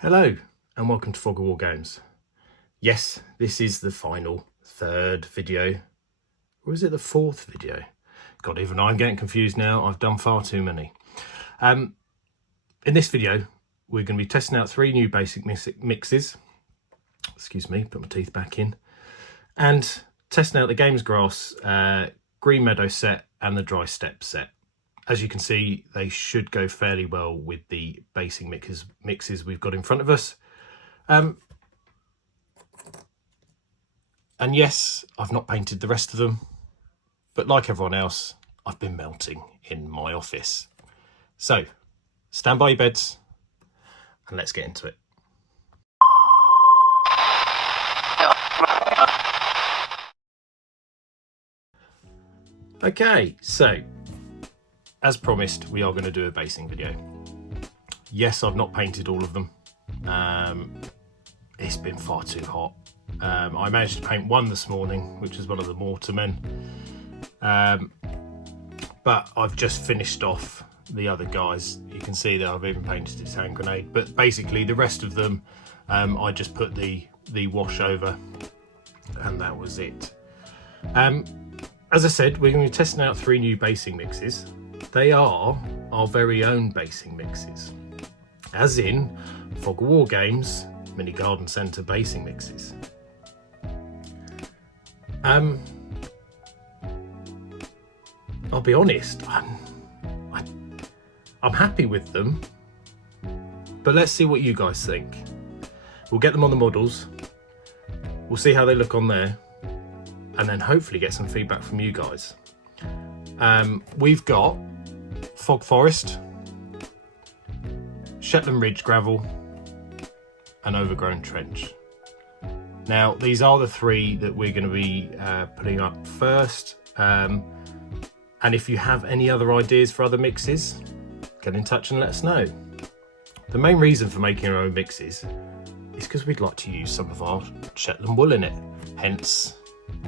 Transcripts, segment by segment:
Hello and welcome to Wargames. Yes, this is the final third video, or is it the fourth video? God, even I'm getting confused now. I've done far too many. In this video, we're going to be testing out 3 new basic mixes. Excuse me, put my teeth back in. And testing out the Games Grass Green Meadow set and the Dry Step set. As you can see, they should go fairly well with the basic mixes we've got in front of us. And yes, I've not painted the rest of them, but like everyone else, I've been melting in my office. So, stand by your beds and let's get into it. Okay, so as promised, we are going to do a basing video. Yes, I've not painted all of them. It's been far too hot. I managed to paint one this morning, which is one of the mortar men. But I've just finished off the other guys. You can see that I've even painted his hand grenade. But basically the rest of them, I just put the wash over and that was it. As I said, we're going to be testing out 3 new basing mixes. They are our very own basing mixes, as in Fog of War Games Mini Garden Centre basing mixes. I'll be honest, I'm happy with them, but let's see what you guys think. We'll get them on the models, we'll see how they look on there, and then hopefully get some feedback from you guys. We've got Fog Forest, Shetland Ridge Gravel, and Overgrown Trench. Now, these are the 3 that we're going to be putting up first. And if you have any other ideas for other mixes, get in touch and let us know. The main reason for making our own mixes is because we'd like to use some of our Shetland wool in it, hence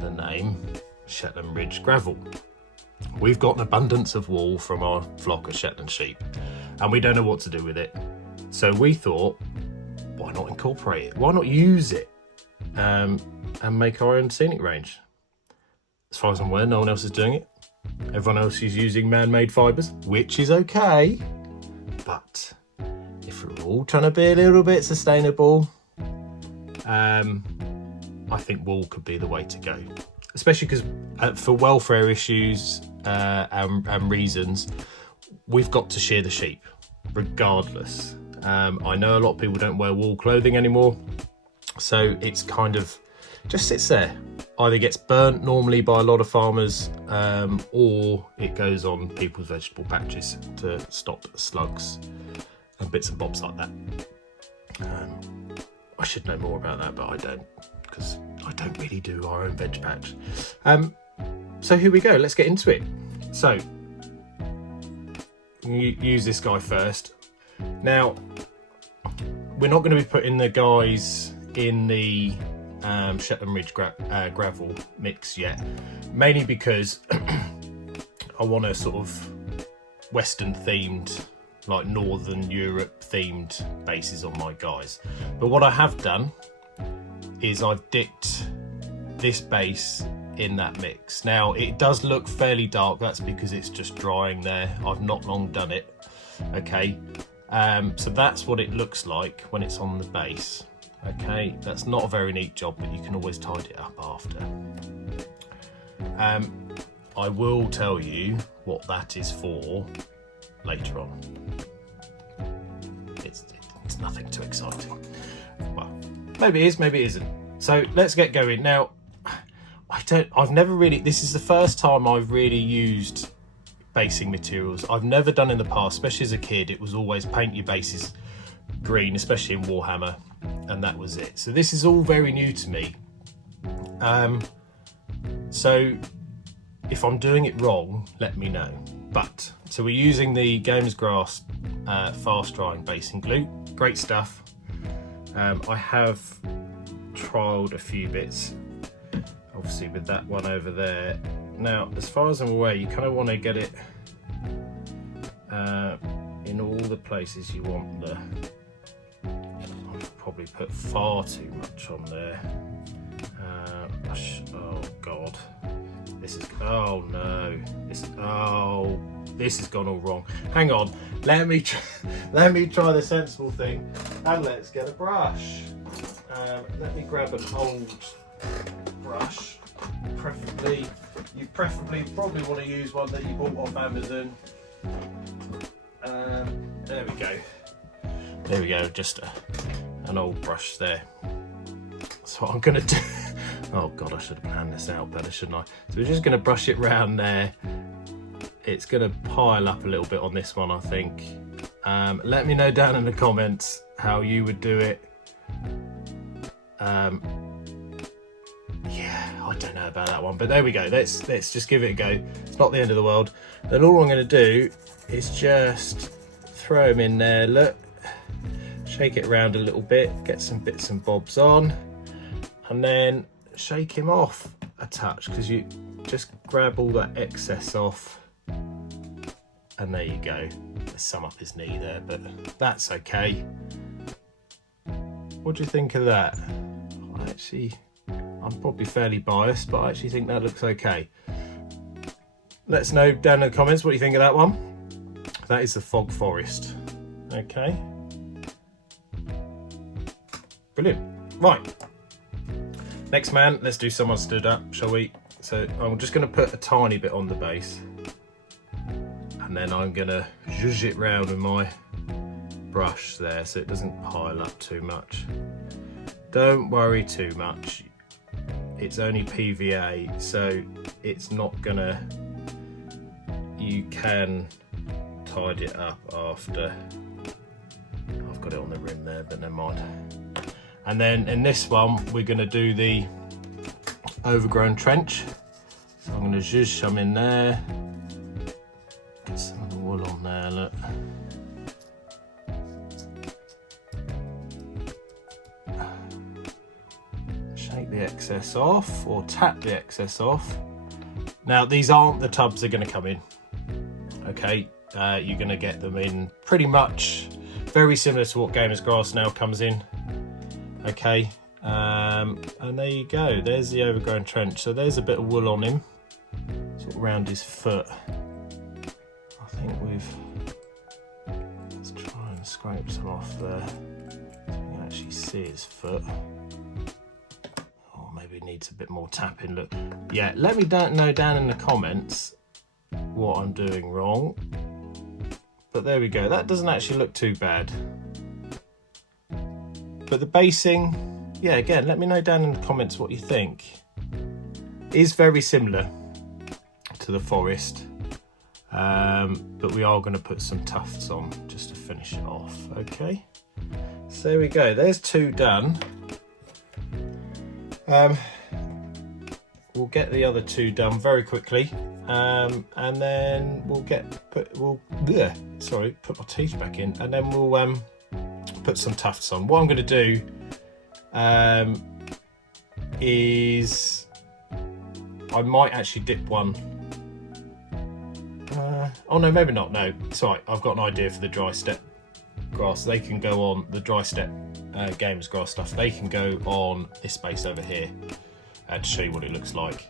the name Shetland Ridge Gravel. We've got an abundance of wool from our flock of Shetland sheep and we don't know what to do with it. So we thought, why not incorporate it? Why not use it and make our own scenic range? As far as I'm aware, no one else is doing it. Everyone else is using man-made fibres, which is okay. But if we're all trying to be a little bit sustainable, I think wool could be the way to go. Especially because for welfare issues and reasons, we've got to shear the sheep, regardless. I know a lot of people don't wear wool clothing anymore, so it's kind of just sits there. Either gets burnt normally by a lot of farmers, or it goes on people's vegetable patches to stop slugs and bits and bobs like that. I should know more about that, but I don't, because I don't really do our own veg patch. So here we go, let's get into it. So, use this guy first. Now, we're not going to be putting the guys in the Shetland Ridge gravel mix yet, mainly because I want a sort of Western themed, like Northern Europe themed bases on my guys. But what I have done is I've dipped this base in that mix. Now it does look fairly dark, that's because it's just drying there. I've not long done it. Okay, so that's what it looks like when it's on the base. Okay, that's not a very neat job, but you can always tidy it up after. I will tell you what that is for later on. It's nothing too exciting. Well, maybe it is, maybe it isn't. So let's get going. Now, I've never really, this is the first time I've really used basing materials. I've never done in the past, especially as a kid. It was always paint your bases green, especially in Warhammer, and that was it. So this is all very new to me. So if I'm doing it wrong, let me know. But, so we're using the Games Grass fast drying basing glue. Great stuff. I have trialed a few bits, obviously with that one over there. Now, as far as I'm aware, you kind of want to get it in all the places you want the probably put far too much on there. Oh God, this is, oh no, this has gone all wrong. Hang on, let me try the sensible thing, and let's get a brush. Let me grab an old brush, preferably. You probably want to use one that you bought off Amazon. There we go. There we go, just an old brush there. So what I'm gonna do, oh God, I should have planned this out better, shouldn't I? So we're just gonna brush it round there. It's gonna pile up a little bit on this one, I think. Let me know down in the comments how you would do it. Yeah, I don't know about that one, but there we go. Let's just give it a go. It's not the end of the world. Then all I'm gonna do is just throw them in there, look. Shake it around a little bit, get some bits and bobs on, and then shake him off a touch, because you just grab all that excess off, and there you go. There's some up his knee there, but that's okay. What do you think of that? I'm probably fairly biased, but I actually think that looks okay. Let us know down in the comments what you think of that one. That is the Fog Forest. Okay. Brilliant. Right. Next man, let's do someone stood up, shall we? So I'm just going to put a tiny bit on the base, and then I'm going to zhuzh it round with my brush there so it doesn't pile up too much. Don't worry too much. It's only PVA, so it's not gonna, you can tidy it up after. I've got it on the rim there, but never mind. And then in this one, we're gonna do the overgrown trench. So I'm gonna zhuzh some in there. Get some of the wool on there, look. Shake the excess off, or tap the excess off. Now these aren't the tubs they're going to come in. Okay, you're going to get them in pretty much very similar to what Gamer's Grass now comes in. Okay, and there you go. There's the overgrown trench. So there's a bit of wool on him, sort of around his foot. I think let's try and scrape some off there so you can actually see his foot. Maybe needs a bit more tapping. Look, yeah, let me know down in the comments what I'm doing wrong. But there we go, that doesn't actually look too bad. But the basing, yeah, again, let me know down in the comments what you think. It is very similar to the forest, but we are going to put some tufts on just to finish it off. Okay, so there we go, there's two done. We'll get the other two done very quickly, and then put my teeth back in, and then we'll put some tufts on. What I'm going to do is I might actually dip one. Oh no, maybe not. No, it's all right. I've got an idea for the dry step grass. They can go on the dry step Gamer's Grass stuff. They can go on this space over here to show you what it looks like.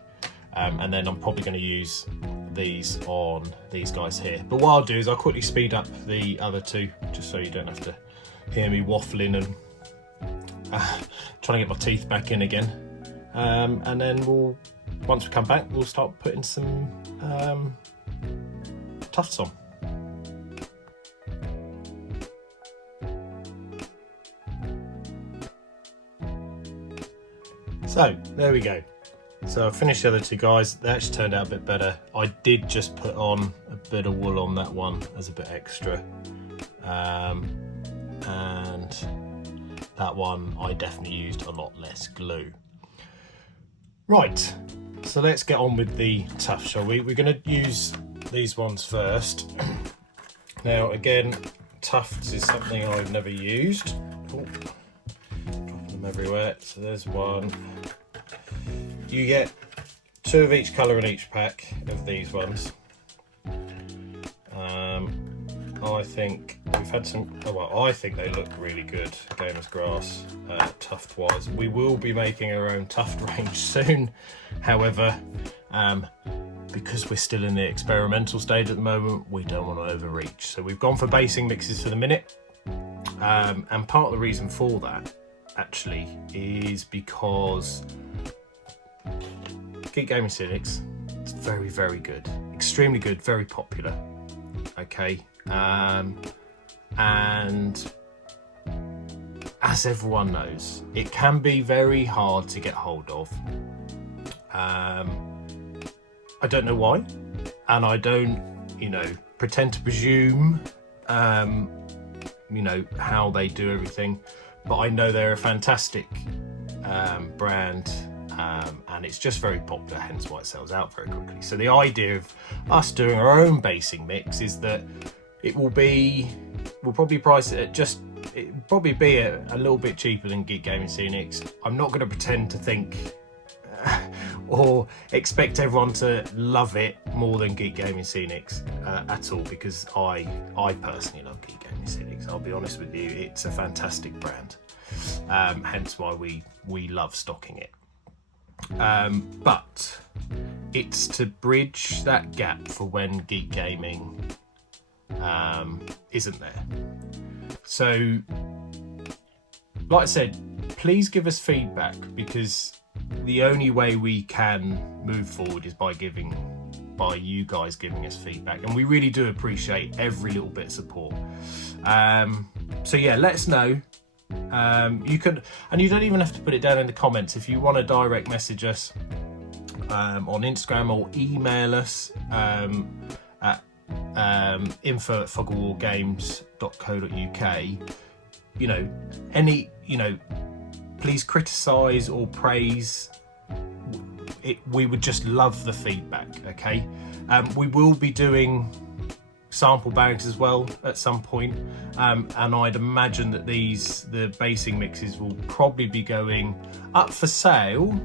And then I'm probably going to use these on these guys here. But what I'll do is I'll quickly speed up the other two, just so you don't have to hear me waffling and trying to get my teeth back in again. And then once we come back, we'll start putting some tufts on. So there we go. So I finished the other two guys. They actually turned out a bit better. I did just put on a bit of wool on that one as a bit extra, and that one I definitely used a lot less glue. Right, so let's get on with the tufts, shall we? We're going to use these ones first. Now again, tufts is something I've never used. Oh, dropping them everywhere. So there's one. You get 2 of each colour in each pack of these ones. I think we've had some, well, I think they look really good, Gamer's Grass, tuft wise. We will be making our own tuft range soon. However, because we're still in the experimental stage at the moment, we don't want to overreach. So we've gone for basing mixes for the minute. And part of the reason for that actually is because Geek Gaming Scenics, it's very, very good, extremely good, very popular. Okay, and as everyone knows, it can be very hard to get hold of. I don't know why, and I don't, pretend to presume, how they do everything, but I know they're a fantastic brand, and it's just very popular, hence why it sells out very quickly. So the idea of us doing our own basing mix is that we'll probably price it at it'll probably be a little bit cheaper than Geek Gaming Scenics. I'm not going to pretend to think or expect everyone to love it more than Geek Gaming Scenics at all, because I personally love Geek Gaming Scenics. I'll be honest with you, it's a fantastic brand, hence why we love stocking it. But it's to bridge that gap for when Geek Gaming isn't there. So, like I said, please give us feedback, because the only way we can move forward is by you guys giving us feedback, and we really do appreciate every little bit of support. So yeah, let us know. You can, and you don't even have to put it down in the comments. If you want to direct message us on Instagram, or email us at info@wargames.co.uk, please criticise or praise it. We would just love the feedback. Okay, we will be doing sample bags as well at some point, and I'd imagine that the basing mixes will probably be going up for sale,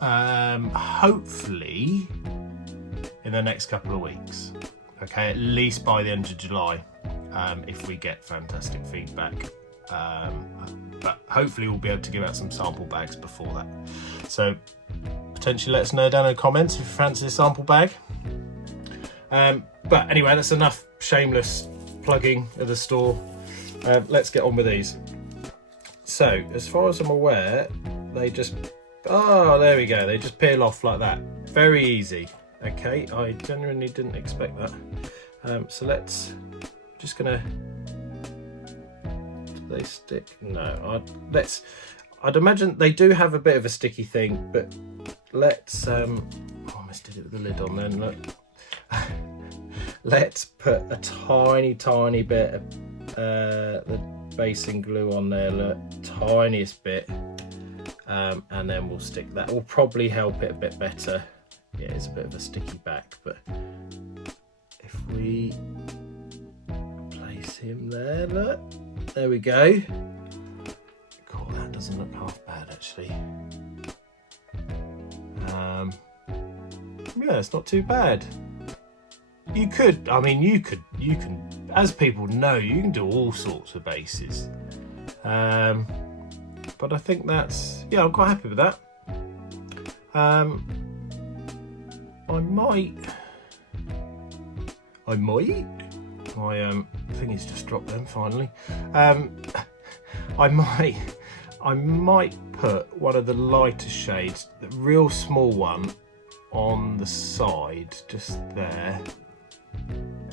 hopefully in the next couple of weeks. Okay, at least by the end of July, if we get fantastic feedback. But hopefully we'll be able to give out some sample bags before that. So potentially let us know down in the comments if you fancy a sample bag. But anyway, that's enough shameless plugging of the store. Let's get on with these. So as far as I'm aware, they just, there we go. They just peel off like that. Very easy. Okay, I genuinely didn't expect that. So just gonna, do they stick? No, I'd imagine they do have a bit of a sticky thing, but let's, I almost did it with the lid on then, look. Let's put a tiny bit of the basing glue on there, look, tiniest bit, and then we'll stick that. Will probably help it a bit better. Yeah, it's a bit of a sticky back, but if we place him there, look, there we go. Cool, that doesn't look half bad actually. Yeah, it's not too bad. You can, as people know, you can do all sorts of bases. But I think that's, yeah, I'm quite happy with that. I might, my thingy's just dropped then finally. I might put one of the lighter shades, the real small one, on the side, just there.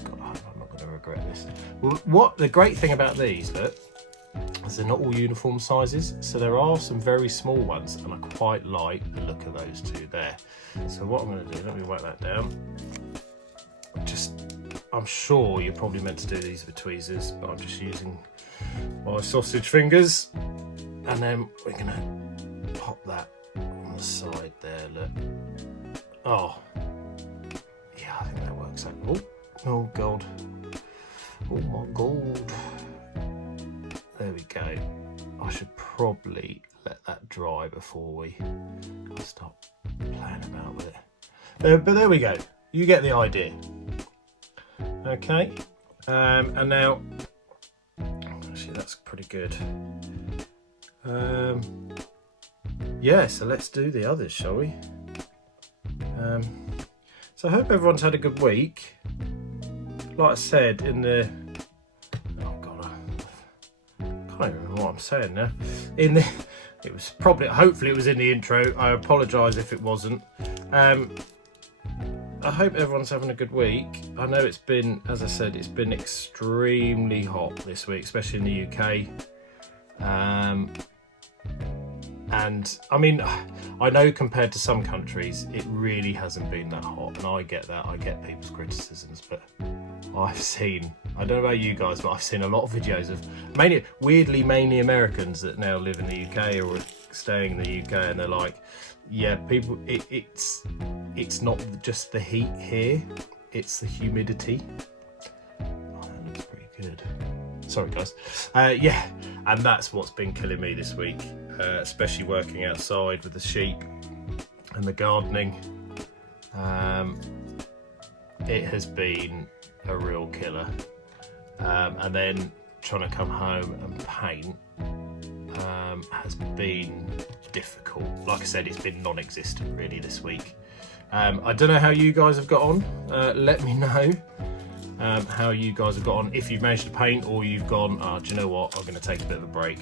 God, I'm not going to regret this. What the great thing about these, look, is they're not all uniform sizes, so there are some very small ones, and I quite like the look of those two there. So what I'm going to do, let me whack that down. I'm sure you're probably meant to do these with tweezers, but I'm just using my sausage fingers, and then we're going to pop that on the side there, look. Oh, yeah, I think that works out. Oh God. Oh my God. There we go. I should probably let that dry before I start playing about with it. But there we go. You get the idea. Okay. And now, actually that's pretty good. Yeah, so let's do the others, shall we? So I hope everyone's had a good week. Like I said in the, oh god, I can't even remember what I'm saying now. It was probably, hopefully it was in the intro. I apologise if it wasn't. I hope everyone's having a good week. I know it's been, as I said, it's been extremely hot this week, especially in the UK. And I mean, I know compared to some countries, it really hasn't been that hot, and I get that. I get people's criticisms, but I've seen, I don't know about you guys, but I've seen a lot of videos of mainly Americans that now live in the UK or are staying in the UK, and they're like, yeah, people, it's not just the heat here, it's the humidity. Oh, that looks pretty good. Sorry guys. Yeah, and that's what's been killing me this week, especially working outside with the sheep and the gardening. It has been a real killer. And then trying to come home and paint has been difficult. Like I said, it's been non-existent really this week. I don't know how you guys have got on. Let me know how you guys have got on. If you've managed to paint or you've gone, oh, do you know what, I'm going to take a bit of a break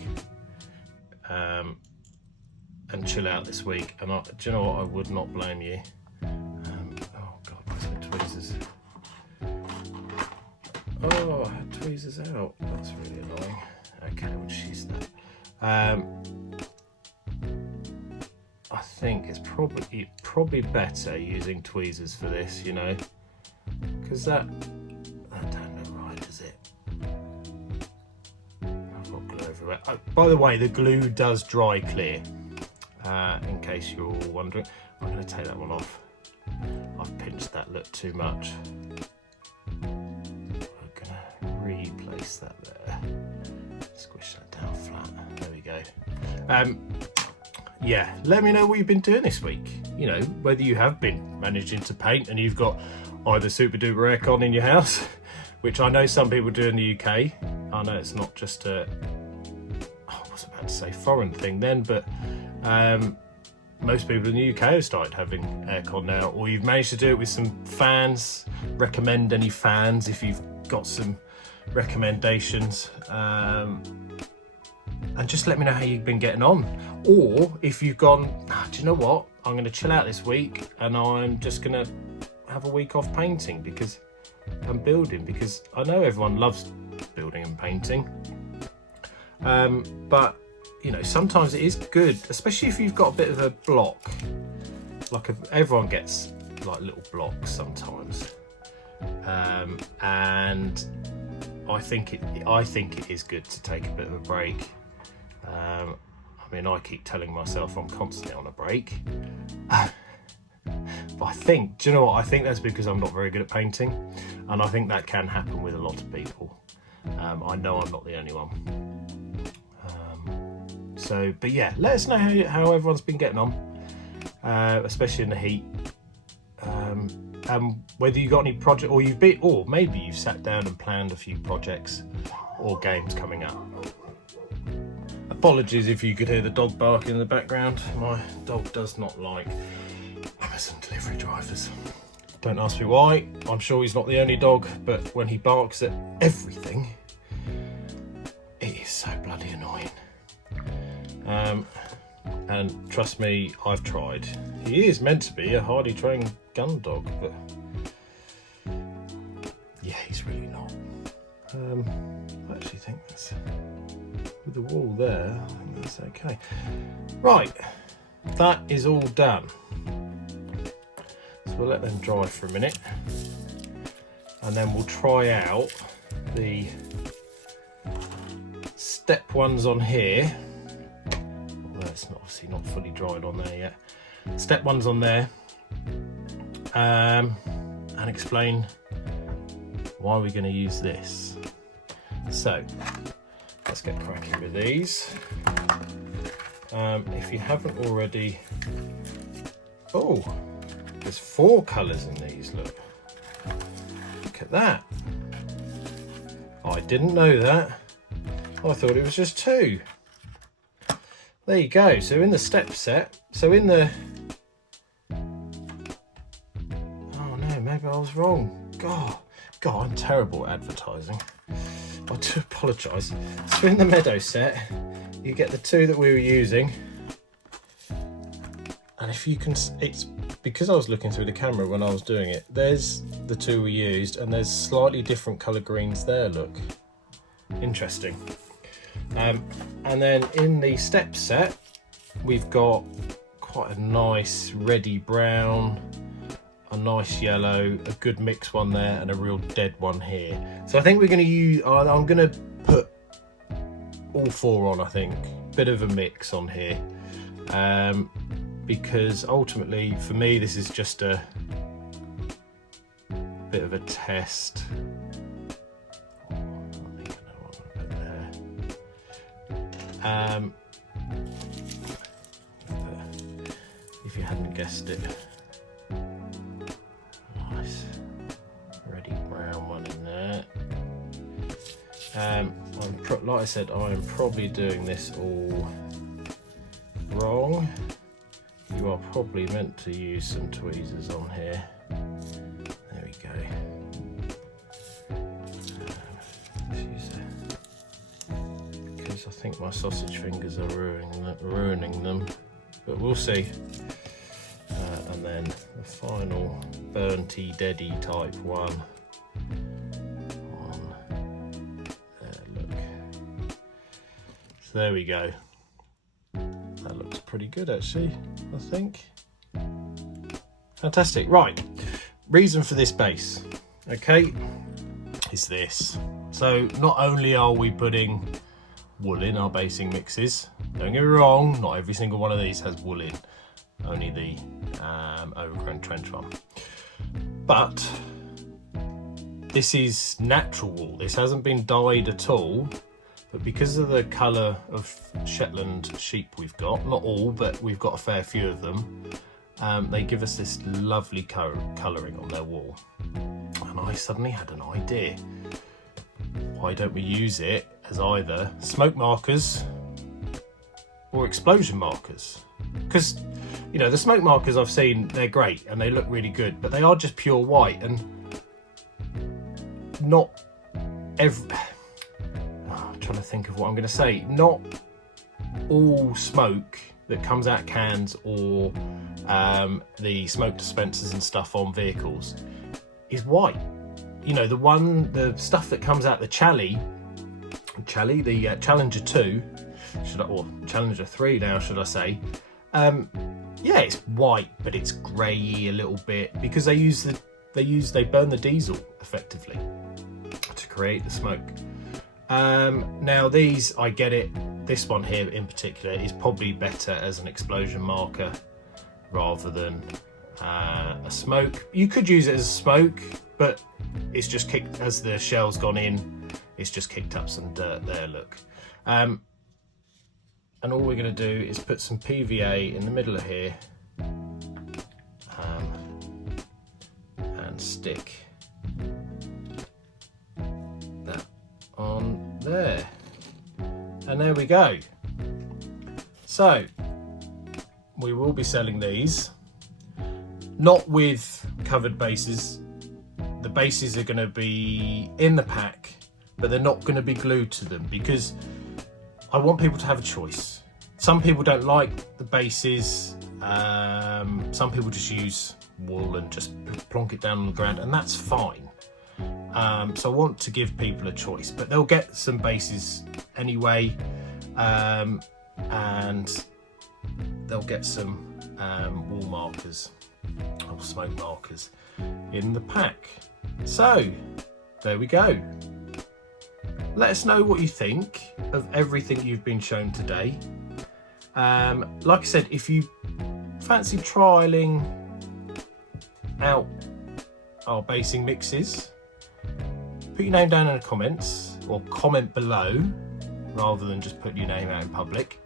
and chill out this week. And do you know what, I would not blame you. Oh god, where's my tweezers? Oh, I had tweezers out. That's really annoying. Okay, well, she's that. I think it's probably better using tweezers for this, you know, because that don't look right, does it? I've got glue everywhere. Oh, by the way, the glue does dry clear. In case you're all wondering, I'm going to take that one off. I've pinched that look too much. Replace that there. Squish that down flat. There we go. Yeah, let me know what you've been doing this week. You know, whether you have been managing to paint and you've got either super duper aircon in your house, which I know some people do in the UK. I know it's not just a, I was about to say foreign thing then, but most people in the UK have started having aircon now, or you've managed to do it with some fans. Recommend any fans if you've got some recommendations, and just let me know how you've been getting on, or if you've gone, do you know what, I'm going to chill out this week and I'm just going to have a week off painting because I'm building, because I know everyone loves building and painting, but you know, sometimes it is good, especially if you've got a bit of a block, like everyone gets like little blocks sometimes, and I think it is good to take a bit of a break. I mean, I keep telling myself I'm constantly on a break. But I think, do you know what? I think that's because I'm not very good at painting. And I think that can happen with a lot of people. I know I'm not the only one. But yeah, let us know how everyone's been getting on, especially in the heat. Whether you got any project, or maybe you've sat down and planned a few projects or games coming up. Apologies if you could hear the dog barking in the background. My dog does not like Amazon delivery drivers. Don't ask me why. I'm sure he's not the only dog, but when he barks at everything, it is so bloody annoying. And trust me, I've tried. He is meant to be a highly trained gun dog, but yeah, he's really not. I actually think that's, with the wall there, I think that's okay. Right, that is all done. So we'll let them dry for a minute, and then we'll try out the step ones on here. Although it's obviously not fully dried on there yet. Step one's on there, and explain why we're going to use this. So let's get cracking with these. If you haven't already, oh, there's 4 colours in these. Look at that. I didn't know that. I thought it was just 2. There you go. So in the step set, so in the, oh no, maybe I was wrong. God, I'm terrible at advertising. I do apologise. So in the meadow set, you get the 2 that we were using. And if you can, it's because I was looking through the camera when I was doing it, there's the 2 we used, and there's slightly different colour greens there, look. Interesting. And then in the step set, we've got quite a nice reddy brown, a nice yellow, a good mixed one there, and a real dead one here. So I think we're going to use, I'm going to put all 4 on, I think. Bit of a mix on here. Because ultimately, for me, this is just a bit of a test. I think I know what I'm going to put there. If you hadn't guessed it, nice reddy brown one in there. Like I said, I am probably doing this all wrong. You are probably meant to use some tweezers on here. There we go. Because I think my sausage fingers are ruining them, but we'll see. And then the final burnty, deady type one. So there we go. That looks pretty good actually, I think. Fantastic. Right, reason for this base, okay, is this. So not only are we putting wool in our basing mixes, don't get me wrong, not every single one of these has wool in, only the overgrown trench one. But this is natural wool, this hasn't been dyed at all. But because of the colour of Shetland sheep we've got, not all, but we've got a fair few of them, they give us this lovely colouring on their wool. And I suddenly had an idea. Why don't we use it as either smoke markers or explosion markers? Because, you know, the smoke markers I've seen, they're great and they look really good, but they are just pure white, and not every... trying to think of what I'm going to say. Not all smoke that comes out cans or the smoke dispensers and stuff on vehicles is white. You know, the stuff that comes out the Challenger 2, or Challenger 3 now, should I say? Yeah, it's white, but it's grey a little bit because they burn the diesel effectively to create the smoke. Now these, I get it, this one here in particular is probably better as an explosion marker rather than a smoke. You could use it as a smoke, but it's just kicked, as the shell's gone in, it's just kicked up some dirt there, look. And all we're going to do is put some PVA in the middle of here and stick that on there, and there we go. So we will be selling these, not with covered bases. The bases are going to be in the pack, but they're not going to be glued to them because I want people to have a choice. Some people don't like the bases, some people just use wool and just plonk it down on the ground, and that's fine. So I want to give people a choice, but they'll get some bases anyway, and they'll get some wall markers or smoke markers in the pack. So there we go. Let us know what you think of everything you've been shown today. Like I said, if you fancy trialing out our basing mixes, put your name down in the comments, or comment below rather than just putting your name out in public,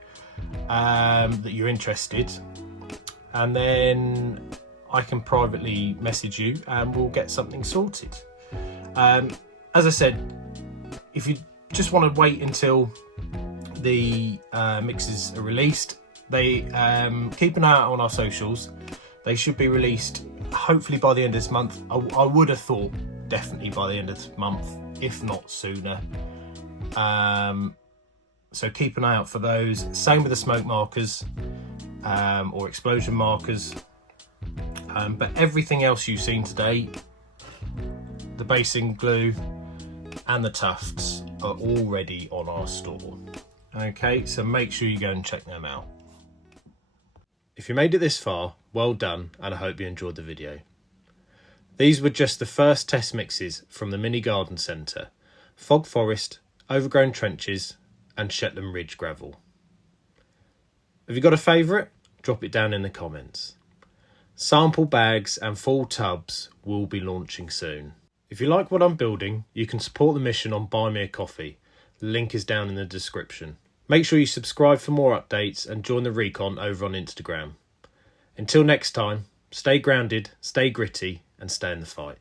that you're interested, and then I can privately message you and we'll get something sorted. As I said, if you just want to wait until the mixes are released, they keep an eye out on our socials. They should be released hopefully by the end of this month. I would have thought definitely by the end of this month, if not sooner. So keep an eye out for those. Same with the smoke markers or explosion markers. But everything else you've seen today, the basing glue and the tufts, are already on our store. Okay, so make sure you go and check them out. If you made it this far, well done, and I hope you enjoyed the video. These were just the first test mixes from the Mini Garden Centre, Fog Forest, Overgrown Trenches and Shetland Ridge Gravel. Have you got a favourite? Drop it down in the comments. Sample bags and full tubs will be launching soon. If you like what I'm building, you can support the mission on Buy Me a Coffee. The link is down in the description. Make sure you subscribe for more updates and join the recon over on Instagram. Until next time, stay grounded, stay gritty and stay in the fight.